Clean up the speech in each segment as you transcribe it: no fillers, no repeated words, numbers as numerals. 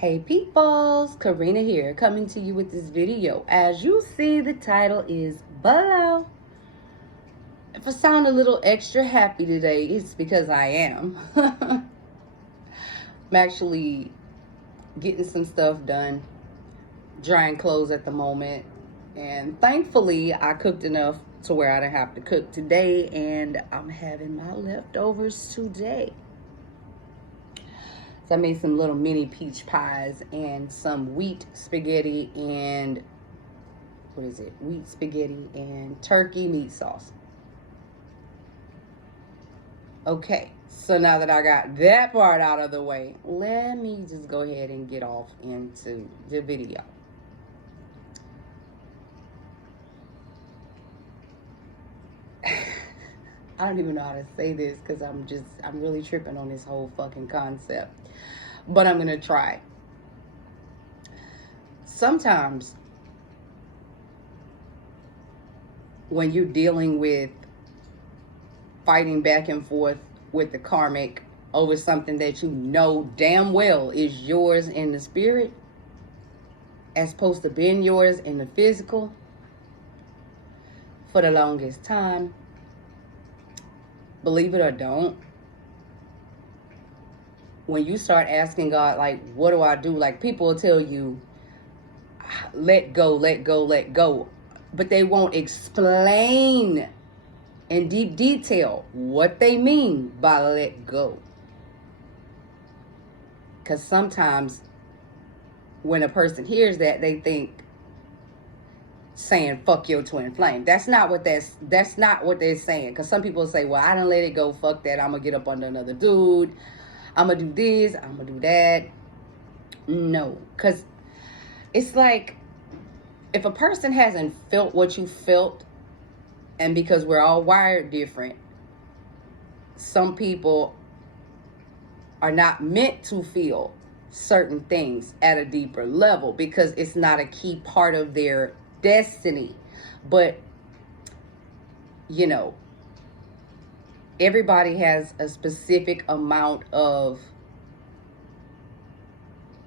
Hey peoples, Karina here, coming to you with this video. As you see, the title is below. If I sound a little extra happy today, it's because I am. I'm actually getting some stuff done, drying clothes at the moment, and thankfully I cooked enough to where I didn't have to cook today, and I'm having my leftovers today. So I made some little mini peach pies and some wheat spaghetti and, wheat spaghetti and turkey meat sauce. Okay, so now that I got that part out of the way, let me just go ahead and get off into the video. I don't even know how to say this because I'm really tripping on this whole fucking concept. But I'm going to try. Sometimes when you're dealing with fighting back and forth with the karmic over something that you know damn well is yours in the spirit, as opposed to being yours in the physical for the longest time, believe it or don't, when you start asking God, like, what do I do? Like, people will tell you, let go, let go, let go. But they won't explain in deep detail what they mean by let go. Because sometimes when a person hears that, they think saying fuck your twin flame. That's not what they're saying. Because some people say, well, I done let it go, fuck that, I'm gonna get up under another dude, I'm gonna do this, I'm gonna do that. No, because it's like, if a person hasn't felt what you felt, and because we're all wired different, some people are not meant to feel certain things at a deeper level because it's not a key part of their destiny. But, you know, everybody has a specific amount of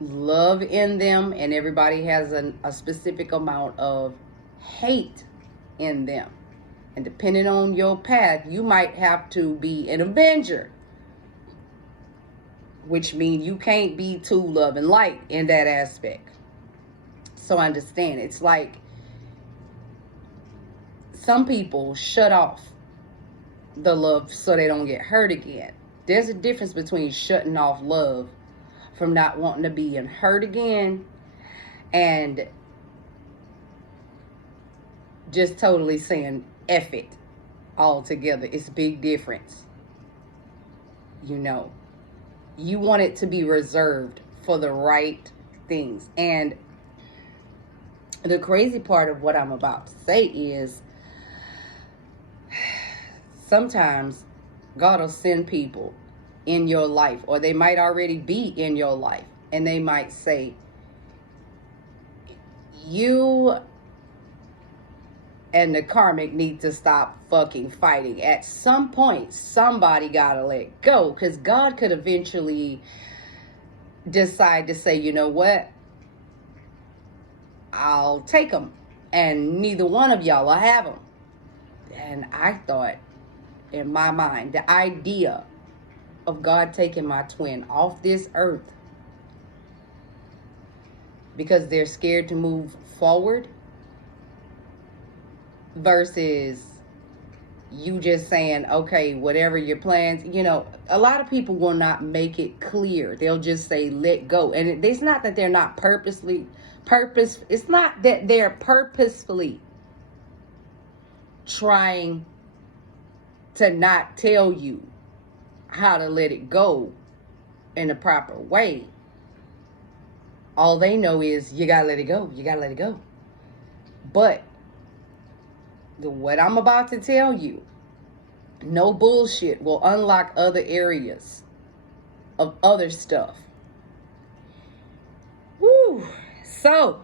love in them, and everybody has a specific amount of hate in them. And depending on your path, you might have to be an avenger, which means you can't be too love and light in that aspect. So understand, it's like some people shut off the love so they don't get hurt again. There's a difference between shutting off love from not wanting to be hurt again and just totally saying F it altogether. It's a big difference. You know, you want it to be reserved for the right things. And the crazy part of what I'm about to say is, sometimes God will send people in your life, or they might already be in your life, and they might say, you and the karmic need to stop fucking fighting. At some point, somebody gotta let go, because God could eventually decide to say, you know what, I'll take them, and neither one of y'all will have them. And I thought, in my mind, the idea of God taking my twin off this earth because they're scared to move forward, versus you just saying, okay, whatever your plans, you know, a lot of people will not make it clear. They'll just say, let go. And it's not that they're not it's not that they're purposefully trying to not tell you how to let it go in the proper way. All they know is you gotta let it go. You gotta let it go. But what I'm about to tell you, no bullshit, will unlock other areas of other stuff. Woo! So,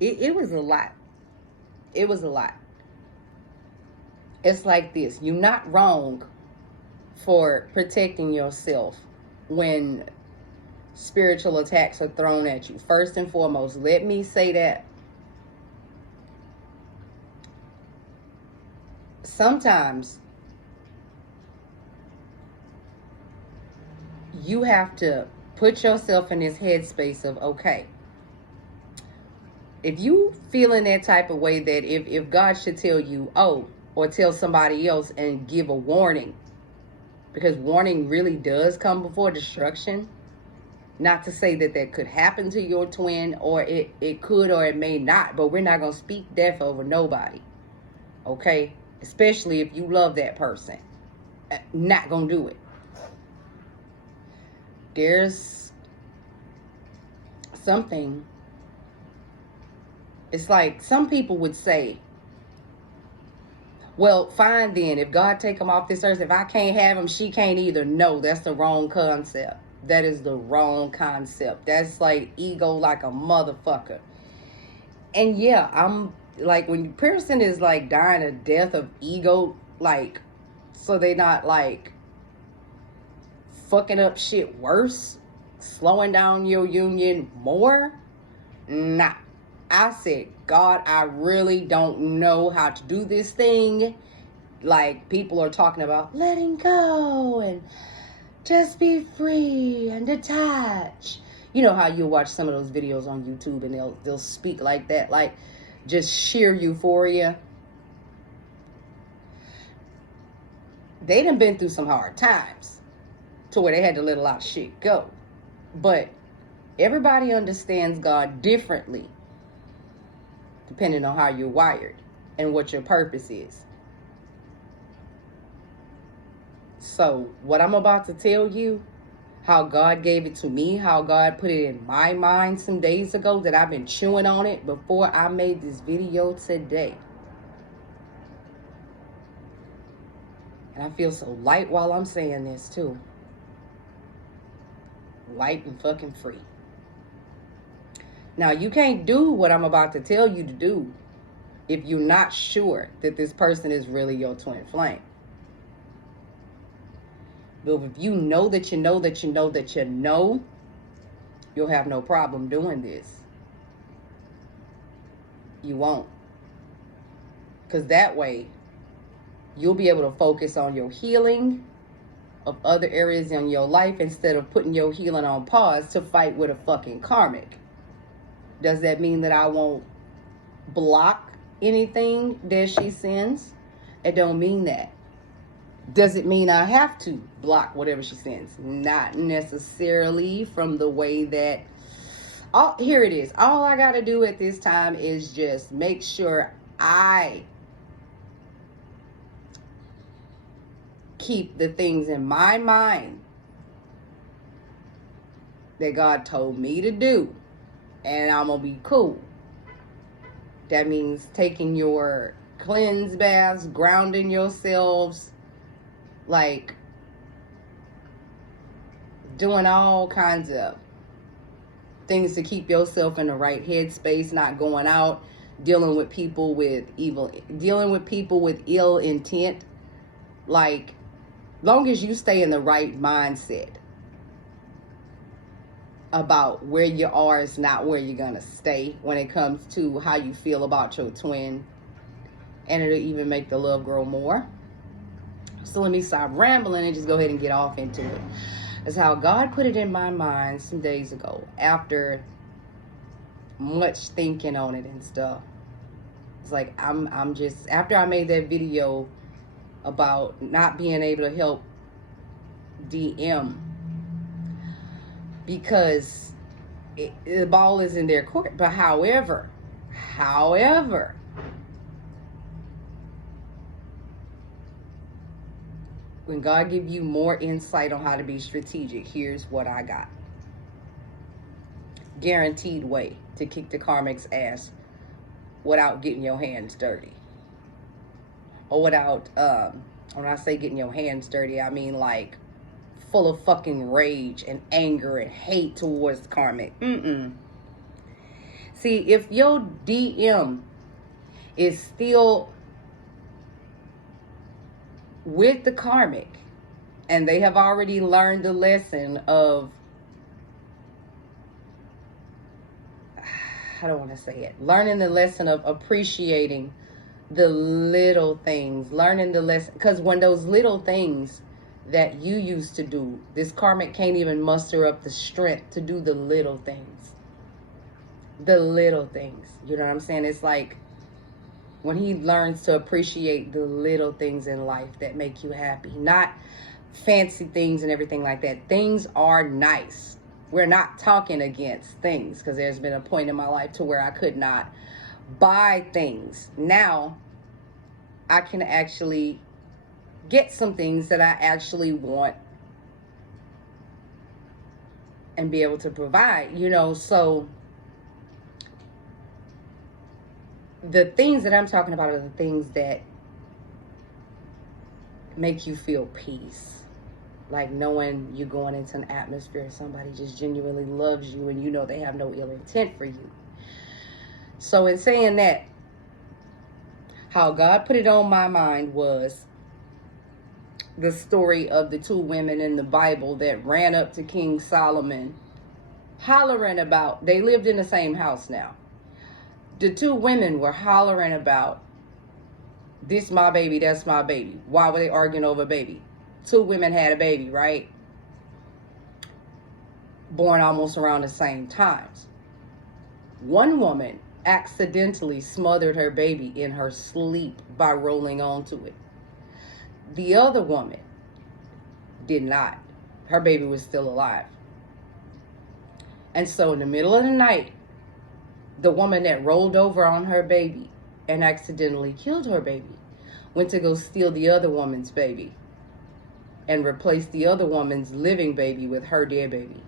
it was a lot. It was a lot. It's like this. You're not wrong for protecting yourself when spiritual attacks are thrown at you. First and foremost, let me say that sometimes you have to put yourself in this headspace of, okay, if you feel in that type of way that if God should tell you, oh, or tell somebody else and give a warning, because warning really does come before destruction. Not to say that that could happen to your twin, or it could or it may not, but we're not going to speak death over nobody. Okay? Especially if you love that person. Not going to do it. There's something. It's like some people would say, well, fine then. If God take them off this earth, if I can't have them, she can't either. No, that's the wrong concept. That is the wrong concept. That's like ego like a motherfucker. And yeah, I'm like, when a person is like dying a death of ego, like, so they not like fucking up shit worse, slowing down your union more. Nah. I said, God, I really don't know how to do this thing. Like, people are talking about letting go and just be free and detach. You know how you watch some of those videos on YouTube and they'll speak like that, like just sheer euphoria. They done been through some hard times to where they had to let a lot of shit go. But everybody understands God differently, depending on how you're wired and what your purpose is. So what I'm about to tell you, how God gave it to me, how God put it in my mind some days ago, that I've been chewing on it before I made this video today. And I feel so light while I'm saying this too. Light and fucking free. Now, you can't do what I'm about to tell you to do if you're not sure that this person is really your twin flame. But if you know that you know that you know that you know, you'll have no problem doing this. You won't. Because that way, you'll be able to focus on your healing of other areas in your life instead of putting your healing on pause to fight with a fucking karmic. Does that mean that I won't block anything that she sends? It don't mean that. Does it mean I have to block whatever she sends? Not necessarily, from the way that... here it is. All I got to do at this time is just make sure I keep the things in my mind that God told me to do. And I'm going to be cool. That means taking your cleanse baths, grounding yourselves, like doing all kinds of things to keep yourself in the right headspace, not going out, dealing with people with ill intent. Like, long as you stay in the right mindset about where you are is not where you're gonna stay when it comes to how you feel about your twin, and it'll even make the love grow more. So let me stop rambling and just go ahead and get off into it. It's how God put it in my mind some days ago, after much thinking on it and stuff. It's like I'm just, after I made that video about not being able to help DM because the ball is in their court. But however, when God gives you more insight on how to be strategic, here's what I got. Guaranteed way to kick the karmic's ass without getting your hands dirty. Or without, when I say getting your hands dirty, I mean like full of fucking rage and anger and hate towards karmic. See, if your DM is still with the karmic and they have already learned the lesson of I don't want to say it. Learning the lesson of appreciating the little things. Learning the lesson. Because when those little things that you used to do, this karmic can't even muster up the strength to do the little things. The little things. You know what I'm saying? It's like when he learns to appreciate the little things in life that make you happy. Not fancy things and everything like that. Things are nice. We're not talking against things, because there's been a point in my life to where I could not buy things. Now I can actually get some things that I actually want and be able to provide, you know. So the things that I'm talking about are the things that make you feel peace. Like knowing you're going into an atmosphere, somebody just genuinely loves you and you know they have no ill intent for you. So in saying that, how God put it on my mind was the story of the two women in the Bible that ran up to King Solomon hollering about, they lived in the same house now. The two women were hollering about, this my baby, that's my baby. Why were they arguing over a baby? Two women had a baby, right? Born almost around the same times. One woman accidentally smothered her baby in her sleep by rolling onto it. The other woman did not. Her baby was still alive. And so in the middle of the night, the woman that rolled over on her baby and accidentally killed her baby went to go steal the other woman's baby and replace the other woman's living baby with her dead baby.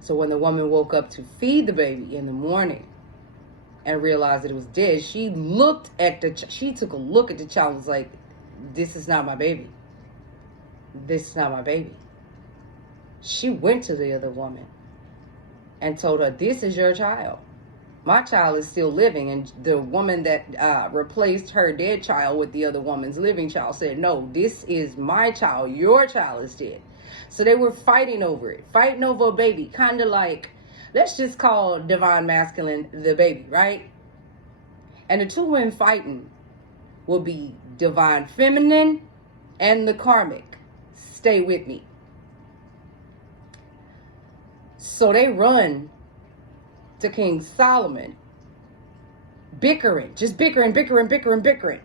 So when the woman woke up to feed the baby in the morning and realized that it was dead, she looked at she took a look at the child and was like, this is not my baby. This is not my baby. She went to the other woman and told her, this is your child. My child is still living. And the woman that replaced her dead child with the other woman's living child said, no, this is my child. Your child is dead. So they were fighting over it. Fighting over a baby. Kind of like, let's just call divine masculine the baby, right? And the two women fighting will be divine feminine and the karmic. Stay with me. So they run to King Solomon, bickering, just bickering.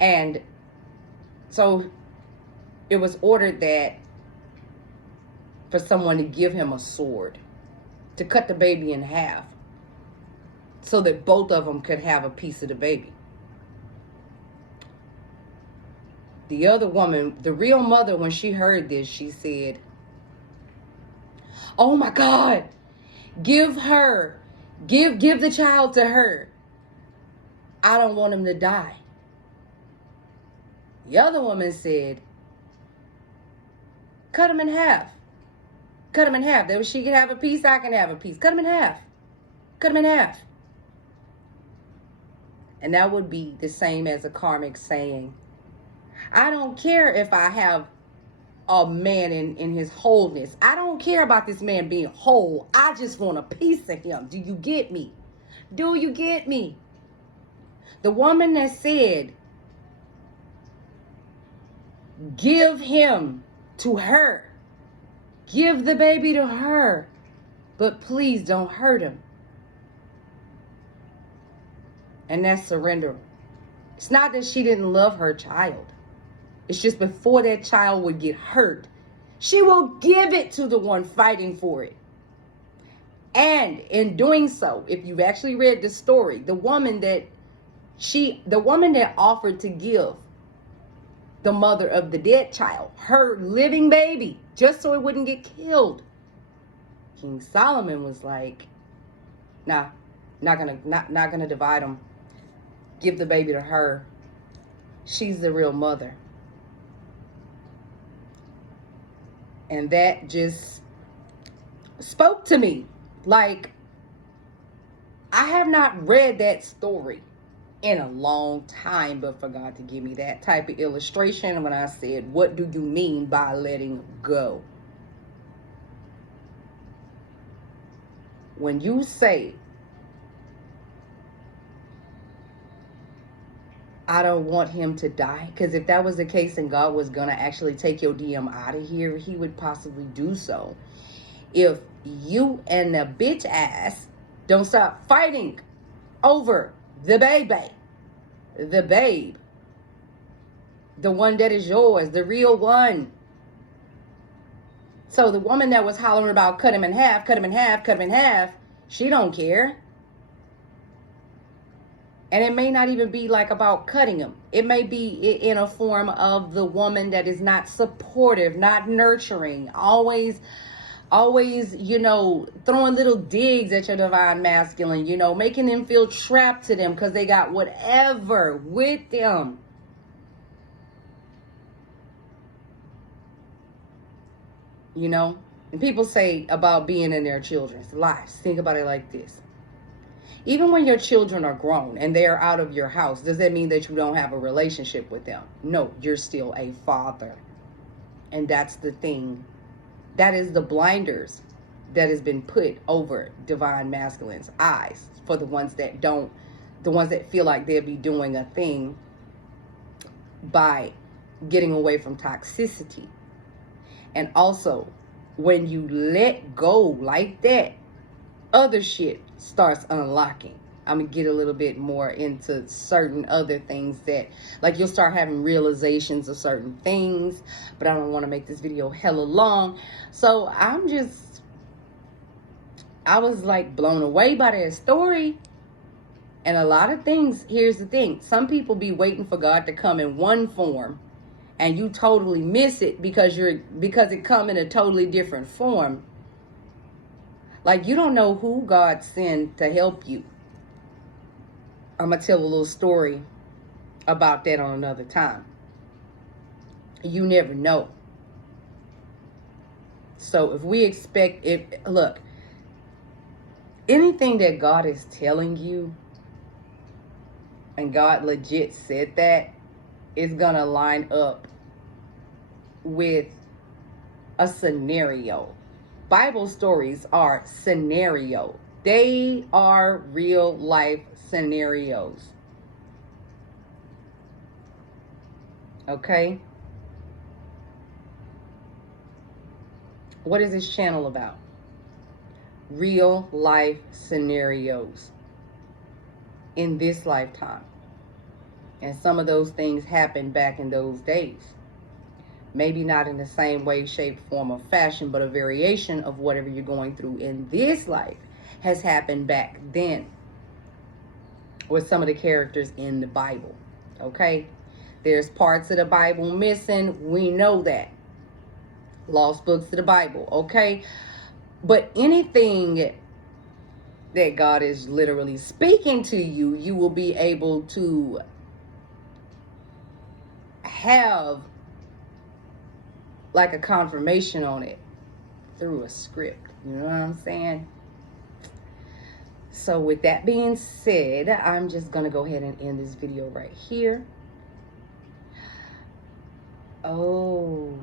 And so it was ordered that for someone to give him a sword to cut the baby in half so that both of them could have a piece of the baby. The other woman, the real mother, when she heard this, she said, oh my God, give the child to her. I don't want him to die. The other woman said, cut him in half. Cut him in half. That she can have a piece, I can have a piece. Cut him in half. Cut him in half. And that would be the same as a karmic saying, I don't care if I have a man in his wholeness. I don't care about this man being whole. I just want a piece of him. Do you get me? Do you get me? The woman that said, give him to her. Give the baby to her. But please don't hurt him. And that's surrender. It's not that she didn't love her child. It's just before that child would get hurt, she will give it to the one fighting for it. And in doing so, if you've actually read the story, the woman that offered to give the mother of the dead child her living baby just so it wouldn't get killed, King Solomon was like, nah, not gonna divide them. Give the baby to her. She's the real mother. And that just spoke to me. Like, I have not read that story in a long time, but for God to give me that type of illustration when I said, what do you mean by letting go? when you say, I don't want him to die, because if that was the case and God was going to actually take your DM out of here, he would possibly do so. If you and the bitch ass don't stop fighting over the baby, the babe, the one that is yours, the real one. So the woman that was hollering about cut him in half, cut him in half, cut him in half, she don't care. And it may not even be like about cutting him. It may be in a form of the woman that is not supportive, not nurturing, always, you know, throwing little digs at your divine masculine, you know, making them feel trapped to them because they got whatever with them. You know, and people say about being in their children's lives. Think about it like this. Even when your children are grown and they're out of your house, does that mean that you don't have a relationship with them? No, you're still a father. And that's the thing. That is the blinders that has been put over divine masculine's eyes for the ones that don't, the ones that feel like they'll be doing a thing by getting away from toxicity. And also, when you let go like that, other shit starts unlocking. I'm going to get a little bit more into certain other things that, like, you'll start having realizations of certain things, but I don't want to make this video hella long. So I was like blown away by that story. And a lot of things, here's the thing. Some people be waiting for God to come in one form and you totally miss it because it come in a totally different form. Like, you don't know who God sent to help you. I'm going to tell a little story about that on another time. You never know. So if we expect it, look, anything that God is telling you, and God legit said that, is going to line up with a scenario. Bible stories are scenario. They are real life scenarios. Okay? What is this channel about? Real life scenarios in this lifetime. And some of those things happened back in those days. Maybe not in the same way, shape, form, or fashion, but a variation of whatever you're going through in this life has happened back then with some of the characters in the Bible. Okay? There's parts of the Bible missing. We know that. Lost books of the Bible. Okay? But anything that God is literally speaking to you, you will be able to have like a confirmation on it through a script. You know what I'm saying? So with that being said, I'm just going to go ahead and end this video right here. Oh,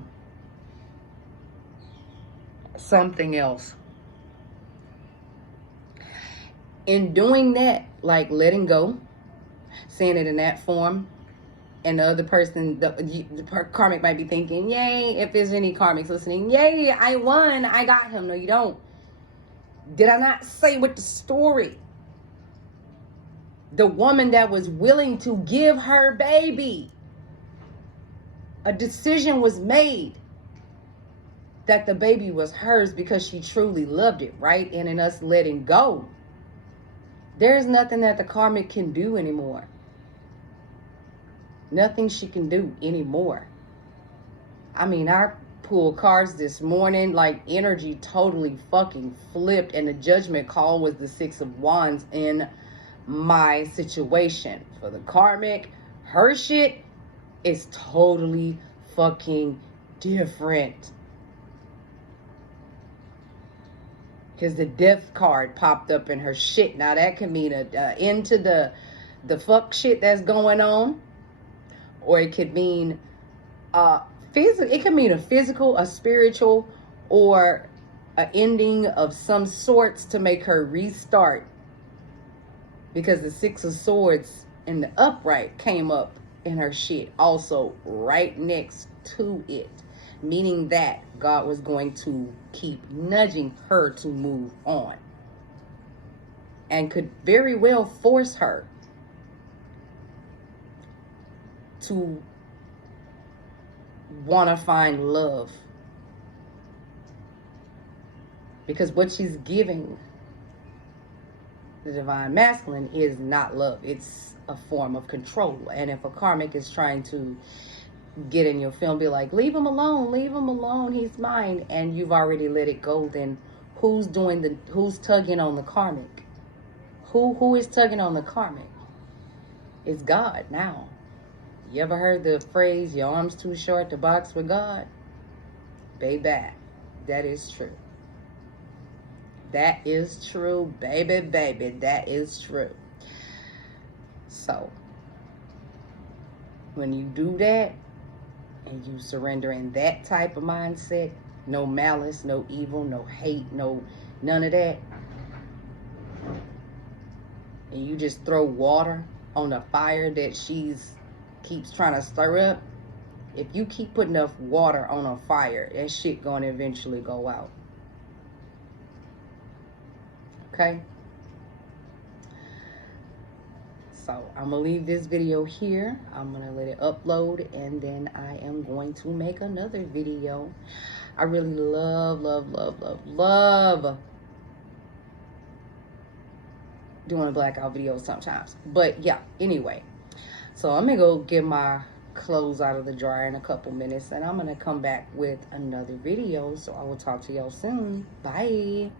something else. In doing that, like letting go, saying it in that form, and the other person, the karmic might be thinking, yay, if there's any karmics listening, yay, I won, I got him. No, you don't. Did I not say with the story? The woman that was willing to give her baby, a decision was made that the baby was hers because she truly loved it, right? And in us letting go, there's nothing that the karmic can do anymore. Nothing she can do anymore. I mean, I pulled cards this morning, like energy totally fucking flipped, and the judgment call was the 6 of Wands in my situation. For the karmic, her shit is totally fucking different. Because the death card popped up in her shit. Now that can mean a end to the fuck shit that's going on. Or it could mean physical. It could mean a physical, a spiritual, or an ending of some sorts to make her restart, because the Six of Swords in the upright came up in her shit also right next to it, meaning that God was going to keep nudging her to move on and could very well force her to want to find love, because what she's giving the divine masculine is not love. It's a form of control. And if a karmic is trying to get in your film, be like, leave him alone, he's mine, and you've already let it go, then who's tugging on the karmic? Who is tugging on the karmic? It's God now. You ever heard the phrase, your arm's too short to box with God? Baby, that is true. That is true, baby, that is true. So, when you do that, and you surrender in that type of mindset, no malice, no evil, no hate, none of that, and you just throw water on the fire that keeps trying to stir up, if you keep putting enough water on a fire, that shit gonna eventually go out. Okay? So I'm gonna leave this video here. I'm gonna let it upload, and then I am going to make another video. I really love doing a blackout video sometimes. But yeah, anyway. So I'm gonna go get my clothes out of the dryer in a couple minutes, and I'm gonna come back with another video. So I will talk to y'all soon. Bye.